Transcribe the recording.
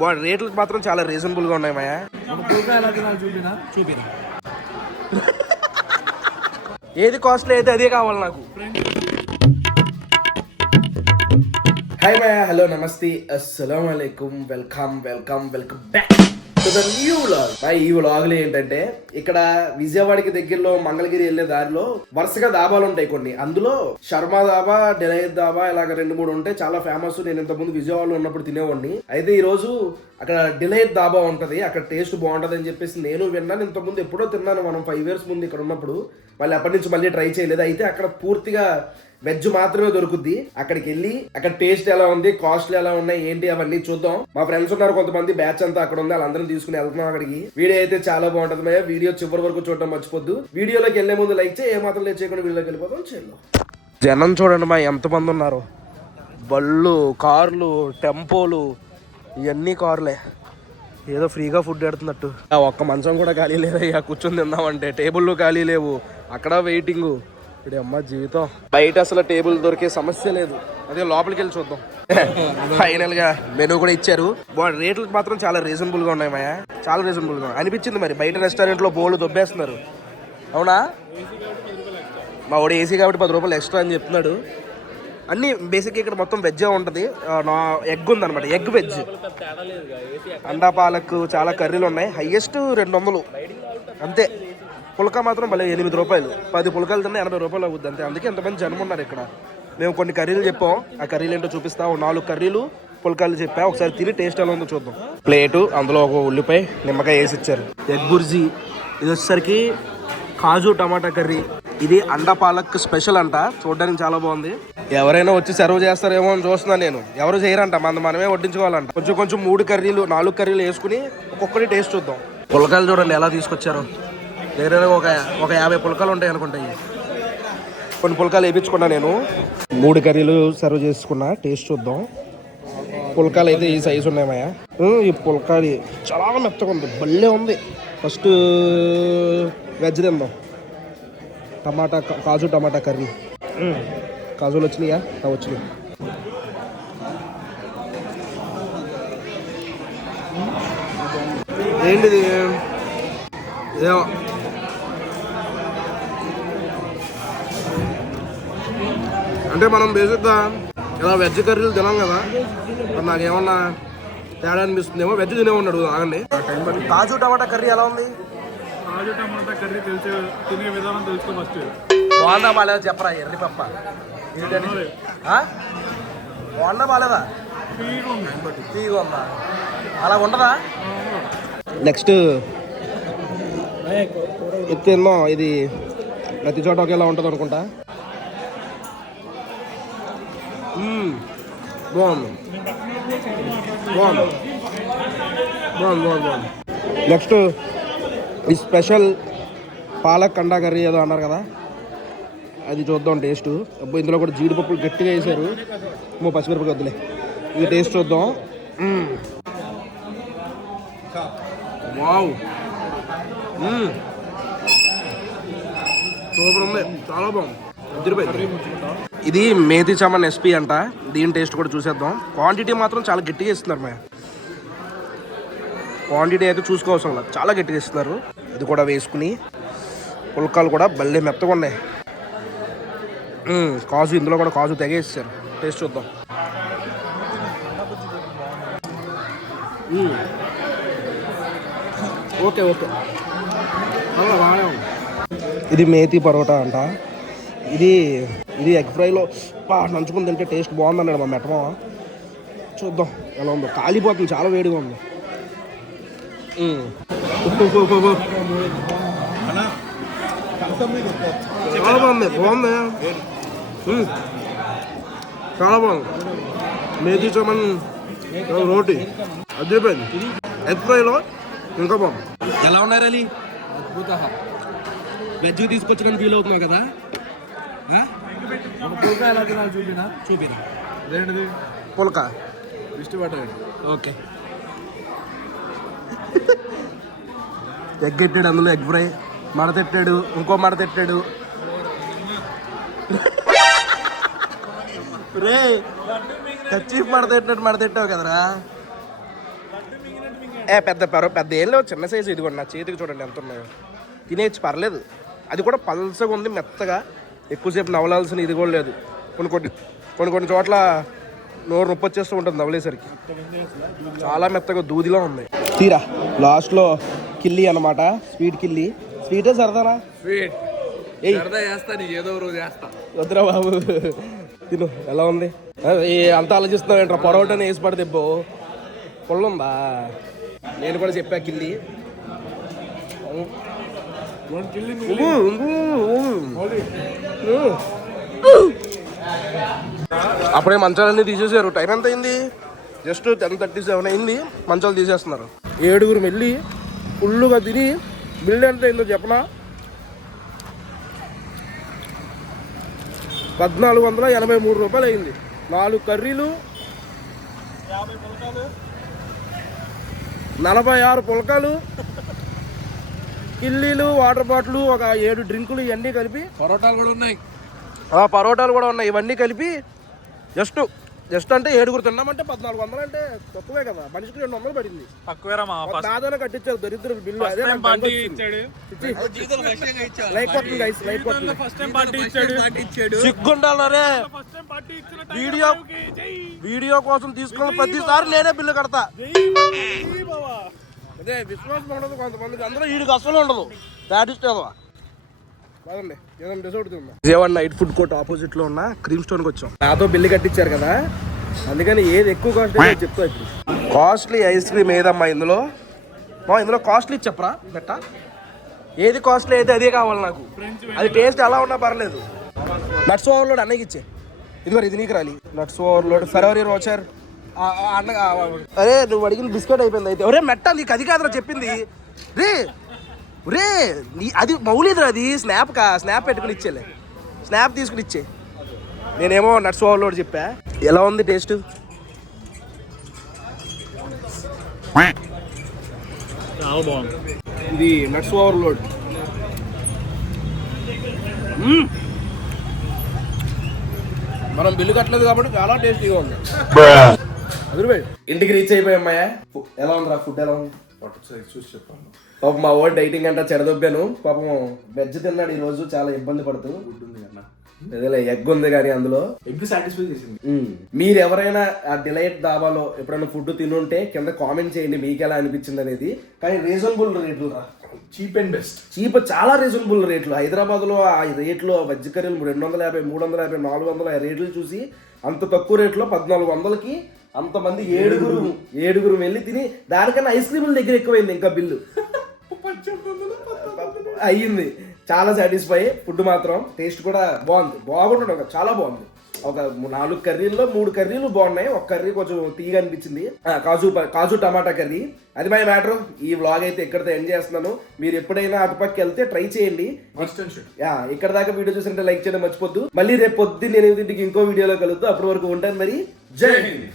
రేట్లు మాత్రం చాలా రీజనబుల్ గా ఉన్నాయి మాయా. ఏది కాస్ట్లీ అయితే అదే కావాలి నాకు. హాయ్ మాయా, హలో, నమస్తే, అస్సలాం వాలేకుమ్, welcome back to the new vlog. ఈ వ్లాగ్ లో ఏంటంటే ఇక్కడ విజయవాడకి దగ్గరలో మంగళగిరి వెళ్లే దారిలో వరుసగా దాబాలు ఉంటాయి కొన్ని. అందులో శర్మ దాబా, డిలైట్ దాబా ఇలాగ 2-3 ఉంటాయి, చాలా ఫేమస్. నేను ఇంతకుముందు విజయవాడలో ఉన్నప్పుడు తినేవాడిని. అయితే ఈ రోజు అక్కడ డిలైట్ దాబా ఉంటది, అక్కడ టేస్ట్ బాగుంటది అని చెప్పేసి నేను విన్నాను. ఇంతకుముందు ఎప్పుడో తిన్నాను, మనం 5 years ముందు ఇక్కడ ఉన్నప్పుడు. మళ్ళీ అప్పటి నుంచి మళ్ళీ ట్రై చేయలేదు. అయితే అక్కడ పూర్తిగా వెజ్ మాత్రమే దొరుకుద్ది. అక్కడికి వెళ్ళి అక్కడ టేస్ట్ ఎలా ఉంది, కాస్ట్లు ఎలా ఉన్నాయి, ఏంటి అవన్నీ చూద్దాం. మా ఫ్రెండ్స్ ఉన్నారు కొంతమంది, బ్యాచ్ అంతా అక్కడ ఉంది, వాళ్ళందరం తీసుకుని వెళ్తున్నాం అక్కడికి. వీడియో అయితే చాలా బాగుంటది మయ్య. వీడియో చివరి వరకు చూడడం మర్చిపోద్దు. వీడియోలోకి వెళ్లే ముందు లైక్ చేయి, ఏ మాత్రం లేట్ చేయకుండా వీడియోలోకి వెళ్ళిపోతాం. చేయండి. జనం చూడండి మా ఎంతమంది ఉన్నారు. బళ్ళు, కార్లు, టెంపోలు, ఇవన్నీ కార్లే. ఏదో ఫ్రీగా ఫుడ్ పెడుతున్నట్టు. ఒక్క మంచం కూడా ఖాళీ లేదయ్యా, కూర్చొని తిందామంటే. టేబుల్లో ఖాళీ లేవు, అక్కడ వెయిటింగ్. ఇప్పుడు అమ్మ జీవితం. బయట అసలు టేబుల్ దొరికే సమస్య లేదు. అదే లోపలికి వెళ్ళి చూద్దాం. ఫైనల్ గా మెనూ కూడా ఇచ్చారు. రేట్లు మాత్రం చాలా రీజనబుల్ గా ఉన్నాయి మాయా, చాలా రీజనబుల్ గా అనిపించింది. మరి బయట రెస్టారెంట్ లో బోర్డు దొబ్బేస్తున్నారు. అవునా? మా వాడు ఏసీ కాబట్టి 10 రూపాయలు ఎక్స్ట్రా అని చెప్తున్నాడు. అన్ని బేసిక్ ఇక్కడ మొత్తం వెజ్ ఉంటుంది. ఎగ్ ఉందన్నమాట, ఎగ్ వెజ్. అండా పాలక్, చాలా కర్రీలు ఉన్నాయి. హైయెస్ట్ 200 అంతే. పుల్కా మాత్రం భలే 8 రూపాయలు. 10 పుల్కాలు తిన్నా 80 రూపాయలు అవుద్ది అంతే. అందుకే ఎంతమంది జనం ఉన్నారు ఇక్కడ. మేము కొన్ని కర్రీలు చెప్పాం, ఆ కర్రీలు ఏంటో చూపిస్తాం. 4 కర్రీలు, పుల్కాలు చెప్పా. ఒకసారి తిని టేస్ట్ ఎలా ఉందో చూద్దాం. ప్లేటు, అందులో ఒక ఉల్లిపాయ, నిమ్మకాయ వేసి ఇచ్చారు. ఎగ్ బుర్జీ. ఇది వచ్చేసరికి కాజు టమాటా కర్రీ. ఇది అండా పాలక్ స్పెషల్ అంట, చూడడానికి చాలా బాగుంది. ఎవరైనా వచ్చి సర్వ్ చేస్తారేమో అని చూస్తున్నాను నేను. ఎవరు చేయరంట, మనమే వడ్డించుకోవాలంట. కొంచెం 3 కర్రీలు 4 కర్రీలు వేసుకుని ఒక్కొక్కటి టేస్ట్ చూద్దాం. పుల్కాలు చూడండి ఎలా తీసుకొచ్చారు. దగ్గర ఒక 50 పుల్కాలు ఉంటాయి అనుకుంటాయి. కొన్ని పుల్కాలు వేయించుకున్నా నేను. 3 కర్రీలు సర్వ్ చేసుకున్నా, టేస్ట్ చూద్దాం. పుల్కాలు అయితే ఈ సైజు ఉన్నాయమ్మయ్యా. ఈ పుల్కాలు చాలా మెత్తగా ఉంది, భలే ఉంది. ఫస్ట్ వెజ్ తిందాం. కాజు టమాటా కర్రీ. కాజులు వచ్చినాయా? వచ్చినాయి. ఏంటిది? ఏమో అంటే మనం బేసిక్గా ఇలా వెజ్ కర్రీలు తినాం కదా, మరి నాకేమన్నా తేడా అనిపిస్తుందేమో. వెజ్ తినే ఉన్నాడు ఆగండి. కాజు టమాటా కర్రీ ఎలా ఉంది? కాజు టమాటా కర్రీ తినే విధానం తెలుసుకో ఫస్ట్. బాగుందా బాగాలేదా చెప్పరా? ఎర్రి పప్ప బాగుందా బాగాలేదా? తీగ ఉందా? అలా ఉండదా? నెక్స్ట్ ఎన్నో ఇది ప్రతి చోట ఒకేలా ఉంటుంది అనుకుంటా. బాగుంది. నెక్స్ట్ ఈ స్పెషల్ పాలక్ అండా కర్రీ ఏదో అన్నారు కదా, అది చూద్దాం టేస్ట్. ఇందులో కూడా జీడిపప్పులు గట్టిగా వేసారు. పచ్చిమిరపకాయ వద్దులే, ఇది టేస్ట్ చూద్దాం. వావ్, సూపర్ ఉంది, చాలా బాగుంది. ఇది మేతి చమన్ ఎస్పీ అంట. దీని టేస్ట్ కూడా చూసేద్దాం. క్వాంటిటీ మాత్రం చాలా గట్టిగా ఇస్తున్నారు మా. క్వాంటిటీ అయితే చూసుకోవసం లేదు, చాలా గట్టిగా ఇస్తున్నారు. ఇది కూడా వేసుకుని పుల్కాలు కూడా భలే మెత్తగా ఉన్నాయి. కాజు, ఇందులో కూడా కాజు తెగేస్తారు. టేస్ట్ చూద్దాం. ఓకే బాగానే ఉంది. ఇది మేతి పరోటా అంట. ఇది ఎగ్ ఫ్రైలో నంచుకుని తింటే టేస్ట్ బాగుందన్నాడు మా మెట్టమా. చూద్దాం ఎలా ఉందో. కాలిపోతుంది, చాలా వేడిగా ఉంది. చాలా బాగుంది చాలా బాగుంది. మేతి చమన్ రోటీ అదిరిపోయింది. ఎగ్ ఫ్రైలో ఇంకా బాగుంది. ఎలా ఉన్నారు అలీ? వెజ్ తీసుకొచ్చి కానీ ఫీల్ అవుతున్నావు కదా? పుల్కా ఎలా తినాలి చూపినా. ఏంటిది? పుల్కా ఇష్టపడ్డాడు. ఓకే. ఎగ్ పెట్టాడు, అందులో ఎగ్ ఫ్రై మడతెట్టాడు, ఇంకో మడతెట్టాడు. రే కచ్చీఫ్ మడతెట్టినట్టు మడతెట్టావు కదరా. పెద్ద పెద్ద ఏం లేవు, చిన్న సైజు. ఇదిగోండి నా చేతికి చూడండి ఎంత ఉన్నాయో. తినేయచ్చు, పర్లేదు. అది కూడా పల్సగా ఉంది, మెత్తగా. ఎక్కువసేపు నవలాల్సిన ఇది కూడా లేదు. కొన్ని చోట్ల నోరు నొప్పి వచ్చేస్తూ ఉంటుంది నవలేసరికి. చాలా మెత్తగా దూదిలో ఉంది. తీరా లాస్ట్లో కిల్లి అన్నమాట, స్వీట్ కిల్లి. స్వీటే సరదానా? స్వీట్ ఏయ్ చేస్తా, నీకు ఏదో రోజు చేస్తా. వద్దురా బాబు, తిను. ఎలా ఉంది? అంత ఆలోచిస్తున్నావు ఏంట్రా? పొరవటని వేసి పడితే ఇబ్బో పొల్లుందా? నేను కూడా చెప్పా కిల్లి. అప్పుడే మంచాలన్నీ తీసేసారు. టైం ఎంత అయింది? జస్ట్ 10:37 అయింది. మంచాలు తీసేస్తున్నారు. 7 వెళ్ళి ఫుల్లుగా తిని బిల్లు ఎంత అయిందో చెప్పనా? 1483 రూపాయలు అయింది. 4 కర్రీలు, 46 పుల్కాలు, కిల్లీలు, వాటర్ బాటిల్, ఒక 7 డ్రింకులు, ఇవన్నీ కలిపి. పరోటాలు కూడా ఉన్నాయి. పరోటాలు కూడా ఉన్నాయి. ఇవన్నీ కలిపి జస్ట్ అంటే 7 తిన్నామంటే 1400 అంటే తక్కువే కదా. మనిషికి 200 పడింది. తక్కువేరా మా దాదాపు కట్టించారు దరిద్రులు బిల్లు. అదే నాకు పార్టీ బండి ఇచ్చాడు. వచ్చింది. లైక్ కొట్టండి guys, లైక్ కొట్టండి. ఫస్ట్ టైం పార్టీ ఇచ్చాడు. సిగ్గుండాలరే. ఫస్ట్ టైం పార్టీ ఇచ్చిన వీడియో కోసం తీసుకున్న ప్రతిసారి నేనే బిల్లు కడతా. బావా. అదే విశ్వాసం ఉండదు కొంతమందికి. అందులో వీడికి అసలు ఉండదు. దాటిస్తేవా బాగుంది. ఏదైనా రిసార్ట్ తిందా? Vijayawada night food court opposite లో ఉన్న క్రీమ్ స్టోన్కి వచ్చాం. నాతో బిల్లు కట్టించారు కదా, అందుకని ఏది ఎక్కువ కాస్ట్ చెప్తా. ఇప్పుడు కాస్ట్లీ ఐస్ క్రీమ్ ఏదమ్మా ఇందులో? ఇందులో కాస్ట్లీ చెప్పరా బెట్ట? ఏది కాస్ట్లీ అయితే అదే కావాలి నాకు. అది టేస్ట్ ఎలా ఉన్నా పర్లేదు. నట్స్ ఓవర్లోడ్ అన్నయ్యకి ఇచ్చే. ఇదిగో ఇది నీకు రాలి. Nuts overload, Ferrero Rocher. అరే నువ్వు అడిగిన బిస్కెట్ అయిపోయింది అయితే. ఒరే మెట్ట, నీకు అది కాదురా చెప్పింది. రే అది మౌలిద్రా, అది స్నాప్ పెట్టుకుని ఇచ్చేలే. స్నాప్ తీసుకుని ఇచ్చే. నేనేమో నట్స్ ఓవర్లోడ్ చెప్పా. ఎలా ఉంది టేస్ట్? చాలా బాగుంది. ఇది నట్స్ ఓవర్లోడ్. మనం బిల్లు కట్టలేదు కాబట్టి చాలా టేస్టీగా ఉంది. ఇంటికి రీచ్ అయిపోయామ్మయ్యా. ఎలా ఉందిరా ఫుడ్? ఎలా ఉంది? చూసి చెప్పాను. పాపం మా ఓడి డైటింగ్ అంటే చెడదొబ్బాను. పాపం వెజ్ తిన్నాడు ఈ రోజు, చాలా ఇబ్బంది పడుతూ. అదేలే ఎగ్ ఉంది కానీ అందులో ఎగ్ సాటిస్ఫై చేసింది. మీరు ఎవరైనా ఆ డిలైట్ దాబాలో ఎప్పుడైనా ఫుడ్ తినుంటే కింద కామెంట్ చేయండి మీకు ఎలా అనిపించింది అనేది. కానీ రీజనబుల్ రేట్లు రా, చీప్ అండ్ బెస్ట్. చాలా రీజనబుల్ రేట్లు. హైదరాబాద్ లో ఆ రేట్లు వెజ్ కర్రీలు 250, 350, 400 రేట్లు చూసి అంత తక్కువ రేట్లో 1400కి అంతమంది ఏడుగురు వెళ్ళి తిని దానికన్నా ఐస్ క్రీముల దగ్గర ఎక్కువైంది ఇంకా బిల్లు అయ్యింది. చాలా సాటిస్ఫై. ఫుడ్ మాత్రం టేస్ట్ కూడా బాగుంటుంది. చాలా బాగుంది. ఒక 4 కర్రీల్లో 3 కర్రీలు బాగున్నాయి. ఒక కర్రీ కొంచెం తీగా అనిపించింది, కాజు టమాటా కర్రీ. అది మై మ్యాటర్. ఈ వ్లాగ్ అయితే ఎక్కడితో ఎండ్ చేస్తున్నాను. మీరు ఎప్పుడైనా అటుపక్క వెళ్తే ట్రై చేయండి. ఇక్కడ దాకా వీడియో చూసింటే లైక్ చేయడం మర్చిపోద్దు. మళ్ళీ రేపు పొద్దున్న 8 ఇంకో వీడియోలో కలుగుతూ. అప్పటి వరకు ఉంటాను మరి. జై హింద్.